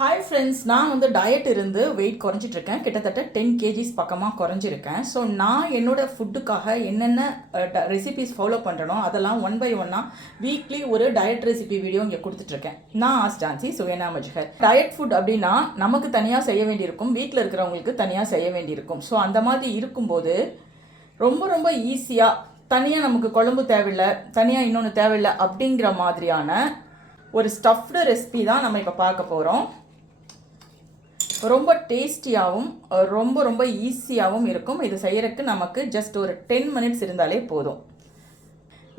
Hi friends, நான் வந்து diet இருந்து வெயிட் குறைஞ்சிட்ருக்கேன். கிட்டத்தட்ட 10 kgs பக்கமாக குறைஞ்சிருக்கேன். ஸோ நான் என்னோடய ஃபுட்டுக்காக என்னென்ன ரெசிபிஸ் ஃபாலோ பண்ணுறனோ அதெல்லாம் ஒன் பை ஒன்னாக வீக்லி ஒரு டயட் ரெசிபி வீடியோ இங்கே கொடுத்துட்ருக்கேன். நான் ஜான்சி சுயநாமஜ்ஹர். டயட் ஃபுட் அப்படின்னா நமக்கு தனியாக செய்ய வேண்டியிருக்கும், வீட்டில் இருக்கிறவங்களுக்கு தனியாக செய்ய வேண்டியிருக்கும். ஸோ அந்த மாதிரி இருக்கும்போது ரொம்ப ரொம்ப ஈஸியாக தனியாக நமக்கு குழம்பு தேவையில்லை, தனியாக இன்னொன்று தேவையில்லை அப்படிங்கிற மாதிரியான ஒரு ஸ்டஃப்டு ரெசிபி தான் நம்ம இப்போ பார்க்க போகிறோம். ரொம்ப டேஸ்டியாகவும் ரொம்ப ரொம்ப ஈஸியாகவும் இருக்கும். இது செய்கிறதுக்கு நமக்கு ஜஸ்ட் ஒரு 10 minutes இருந்தாலே போதும்.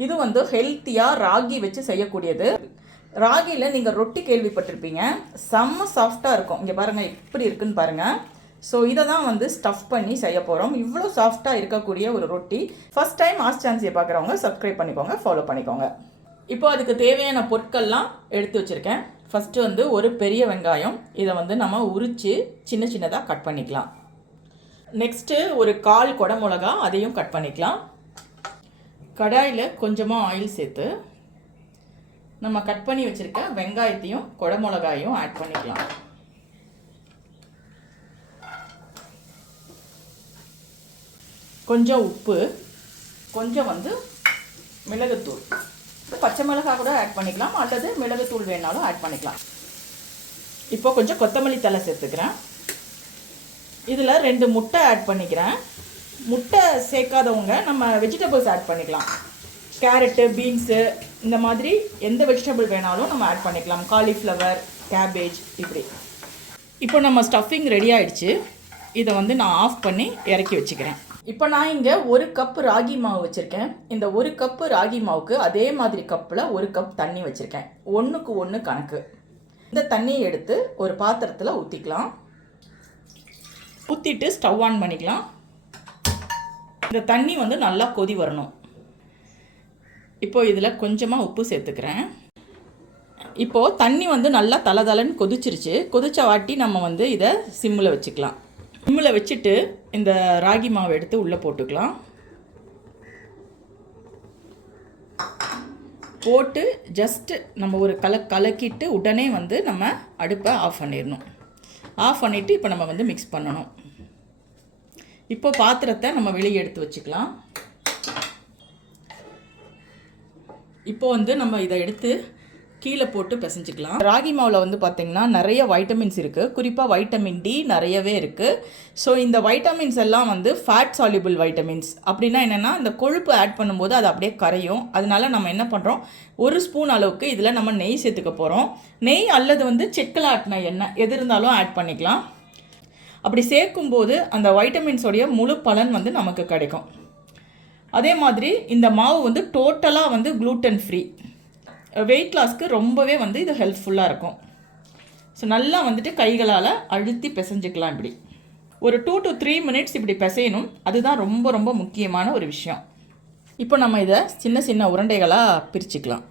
இது வந்து ஹெல்த்தியாக ராகி வச்சு செய்யக்கூடியது. ராகியில் நீங்கள் ரொட்டி கேள்விப்பட்டிருப்பீங்க, செம்ம சாஃப்டாக இருக்கும். இங்கே பாருங்கள் எப்படி இருக்குன்னு பாருங்கள். ஸோ இதை தான் வந்து ஸ்டஃப் பண்ணி செய்ய போகிறோம். இவ்வளோ சாஃப்டாக இருக்கக்கூடிய ஒரு ரொட்டி. ஃபஸ்ட் டைம் ஜான்சியை பார்க்குறவங்க சப்ஸ்கிரைப் பண்ணிக்கோங்க, ஃபாலோ பண்ணிக்கோங்க. இப்போ அதுக்கு தேவையான பொருட்கள்லாம் எடுத்து வச்சுருக்கேன். ஃபஸ்ட்டு வந்து ஒரு பெரிய வெங்காயம், இதை வந்து நம்ம உரித்து சின்ன சின்னதாக கட் பண்ணிக்கலாம். நெக்ஸ்ட்டு ஒரு 1/4 குடமிளகா, அதையும் கட் பண்ணிக்கலாம். கடாயில் கொஞ்சமாக ஆயில் சேர்த்து நம்ம கட் பண்ணி வச்சுருக்க வெங்காயத்தையும் குடமிளகாயும் ஆட் பண்ணிக்கலாம். கொஞ்சம் உப்பு, கொஞ்சம் வந்து மிளகுத்தூள், பச்சை மிளகாய் கூட ஆட் பண்ணிக்கலாம், அல்லது மிளகுத்தூள் வேணாலும் ஆட் பண்ணிக்கலாம். இப்போ கொஞ்சம் கொத்தமல்லி தழை சேர்த்துக்கிறேன். இதில் 2 முட்டை ஆட் பண்ணிக்கிறேன். முட்டை சேர்க்காதவங்க நம்ம வெஜிடபிள்ஸ் ஆட் பண்ணிக்கலாம். கேரட்டு, பீன்ஸு, இந்த மாதிரி எந்த வெஜிடபிள் வேணாலும் நம்ம ஆட் பண்ணிக்கலாம். காலிஃப்ளவர், கேபேஜ், இப்படி. இப்போ நம்ம ஸ்டஃபிங் ரெடி ஆகிடுச்சு. இதை வந்து நான் ஆஃப் பண்ணி இறக்கி வச்சுக்கிறேன். இப்போ நான் இங்கே 1 கப்பு ராகி மாவு வச்சுருக்கேன். இந்த 1 கப்பு ராகி மாவுக்கு அதே மாதிரி கப்பில் 1 கப் தண்ணி வச்சுருக்கேன். 1க்கு 1 கணக்கு. இந்த தண்ணியை எடுத்து ஒரு பாத்திரத்தில் ஊற்றிக்கலாம். ஊற்றிட்டு ஸ்டவ் ஆன் பண்ணிக்கலாம். இந்த தண்ணி வந்து நல்லா கொதி வரணும். இப்போ இதில் கொஞ்சமாக உப்பு சேர்த்துக்கிறேன். இப்போது தண்ணி வந்து நல்லா தளதளன்னு கொதிச்சிருச்சு. கொதிச்ச வாட்டி நம்ம வந்து இதை சிம்மில் வச்சுக்கலாம். சிம்மில் வச்சுட்டு இந்த ராகி மாவு எடுத்து உள்ளே போட்டுக்கலாம். போட்டு ஜஸ்ட்டு நம்ம ஒரு கலக்கிட்டு உடனே வந்து நம்ம அடுப்பை ஆஃப் பண்ணிடணும். ஆஃப் பண்ணிவிட்டு இப்போ நம்ம வந்து மிக்ஸ் பண்ணணும். இப்போ பாத்திரத்தை நம்ம வெளியே எடுத்து வச்சுக்கலாம். இப்போ வந்து நம்ம இதை எடுத்து கீழே போட்டு பிசைஞ்சிக்கலாம். ராகி மாவில் வந்து பார்த்திங்கன்னா நிறைய வைட்டமின்ஸ் இருக்குது. குறிப்பாக வைட்டமின் டி நிறையவே இருக்குது. ஸோ இந்த வைட்டமின்ஸ் எல்லாம் வந்து ஃபேட் சால்யூபிள் வைட்டமின்ஸ். அப்படின்னா என்னென்னா, இந்த கொழுப்பு ஆட் பண்ணும்போது அது அப்படியே கரையும். அதனால நம்ம என்ன பண்ணுறோம், 1 ஸ்பூன் அளவுக்கு இதில் நம்ம நெய் சேர்த்துக்க போகிறோம். நெய் அல்லது வந்து செக்கில் ஆட்டின எண்ணெய் எது இருந்தாலும் ஆட் பண்ணிக்கலாம். அப்படி சேர்க்கும்போது அந்த வைட்டமின்ஸோடைய முழு பலன் வந்து நமக்கு கிடைக்கும். அதே மாதிரி இந்த மாவு வந்து டோட்டலாக வந்து க்ளூட்டன் ஃப்ரீ. வெயிட் லாஸ்க்கு ரொம்பவே வந்து இது ஹெல்ப்ஃபுல்லாக இருக்கும். ஸோ நல்லா வந்துட்டு கைகளால் அழுத்தி பிசைஞ்சிக்கலாம். இப்படி ஒரு 2 to 3 minutes இப்படி பிசையணும். அதுதான் ரொம்ப ரொம்ப முக்கியமான ஒரு விஷயம். இப்போ நம்ம இதை சின்ன சின்ன உருண்டைகளாக பிரிச்சுக்கலாம்.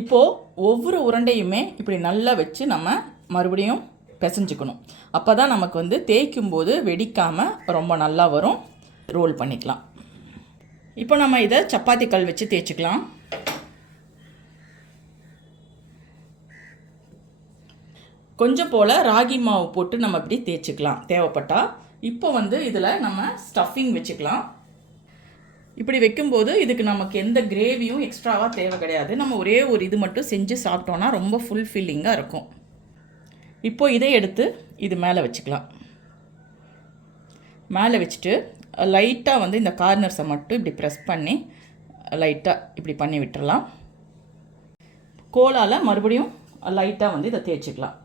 இப்போது ஒவ்வொரு உருண்டையுமே இப்படி நல்லா வச்சு நம்ம மறுபடியும் பிசைஞ்சிக்கணும். அப்போ தான் நமக்கு வந்து தேய்க்கும் போது வெடிக்காமல் ரொம்ப நல்லா வரும். ரோல் பண்ணிக்கலாம். இப்போ நம்ம இதை சப்பாத்தி கல் வச்சு தேய்ச்சிக்கலாம். கொஞ்சம் போல் ராகி மாவு போட்டு நம்ம இப்படி தேய்ச்சிக்கலாம் தேவைப்பட்டால். இப்போ வந்து இதில் நம்ம ஸ்டஃபிங் வச்சுக்கலாம். இப்படி வைக்கும்போது இதுக்கு நமக்கு எந்த கிரேவியும் எக்ஸ்ட்ராவாக தேவை கிடையாது. நம்ம ஒரே ஒரு இது மட்டும் செஞ்சு சாப்பிட்டோன்னா ரொம்ப ஃபுல்ஃபில்லிங்காக இருக்கும். இப்போது இதை எடுத்து இது மேலே வச்சுக்கலாம். மேலே வச்சுட்டு லைட்டாக வந்து இந்த கார்னர்ஸை மட்டும் இப்படி ப்ரெஸ் பண்ணி லைட்டாக இப்படி பண்ணி விட்டுறலாம். கோலால் மறுபடியும் லைட்டாக வந்து இதை தேய்ச்சிக்கலாம்.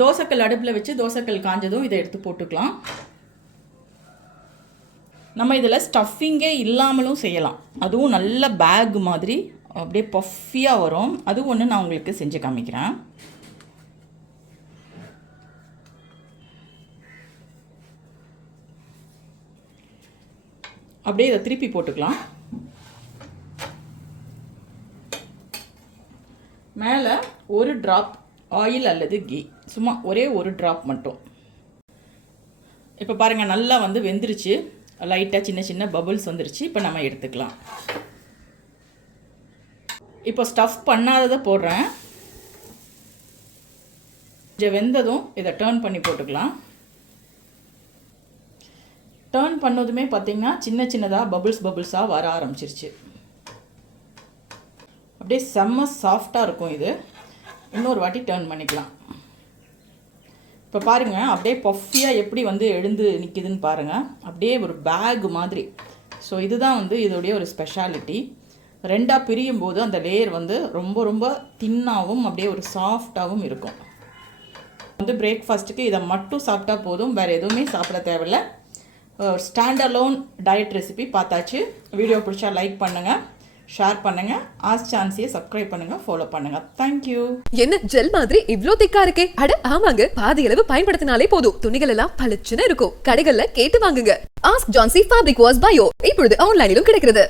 தோசைக்கல் அடுப்பில் வச்சு தோசைக்கல் காஞ்சதும் இதை எடுத்து போட்டுக்கலாம். நம்ம இதில் ஸ்டஃபிங்கே இல்லாமலும் செய்யலாம். அதுவும் நல்ல பேக் மாதிரி அப்படியே பஃபியாக வரும். அது ஒன்று நான் உங்களுக்கு செஞ்சு காமிக்கிறேன். அப்படியே இதை திருப்பி போட்டுக்கலாம். மேலே ஒரு ட்ராப் ஆயில் அல்லது கீ, சும்மா ஒரே ஒரு ட்ராப் மட்டும். இப்போ பாருங்கள் நல்லா வந்து வெந்துருச்சு. லைட்டாக சின்ன சின்ன பபுள்ஸ் வந்துருச்சு. இப்போ நம்ம எடுத்துக்கலாம். இப்போ ஸ்டஃப் பண்ணாததை போடுறேன். கொஞ்சம் வெந்ததும் இதை டர்ன் பண்ணி போட்டுக்கலாம். டர்ன் பண்ணதுமே பார்த்திங்கன்னா சின்ன சின்னதாக பபுள்ஸாக வர ஆரம்பிச்சிருச்சு. அப்படியே செம்ம சாஃப்டாக இருக்கும். இது இன்னொரு வாட்டி டர்ன் பண்ணிக்கலாம். இப்போ பாருங்கள், அப்படியே பஃபியாக எப்படி வந்து எழுந்து நிற்கிதுன்னு பாருங்கள். அப்படியே ஒரு பேக் மாதிரி. ஸோ இதுதான் வந்து இதோடைய ஒரு ஸ்பெஷாலிட்டி. ரெண்டாக பிரியும் போது அந்த லேயர் வந்து ரொம்ப ரொம்ப தின்னாகவும் அப்படியே ஒரு சாஃப்டாகவும் இருக்கும். வந்து பிரேக்ஃபாஸ்ட்டுக்கு இதை மட்டும் சாப்பிட்டா போதும், வேறு எதுவுமே சாப்பிட தேவையில்லை. ஸ்டாண்ட் அலோன் டயட் ரெசிபி பார்த்தாச்சு. வீடியோ பிடிச்சா லைக் பண்ணுங்கள், ஷேர் பண்ணுங்க, ஆஸ்க் ஜான்சியை சப்ஸ்கிரைப் பண்ணுங்க, ஃபாலோ பண்ணுங்க. தேங்க்யூ. என்ன ஜெல் மாதிரி இவ்ளோ திக்கா இருக்கே? அட ஆமாங்க, பாதி அளவு பயன்படுத்தினாலே போதும், துணிகள் எல்லாம் பளிச்சுன்னு இருக்கும். கடைகள்ல கேட்டு வாங்குங்க. Ask Jhansi fabric wash bio இப்பொழுது ஆன்லைனிலும் கிடைக்கிறது.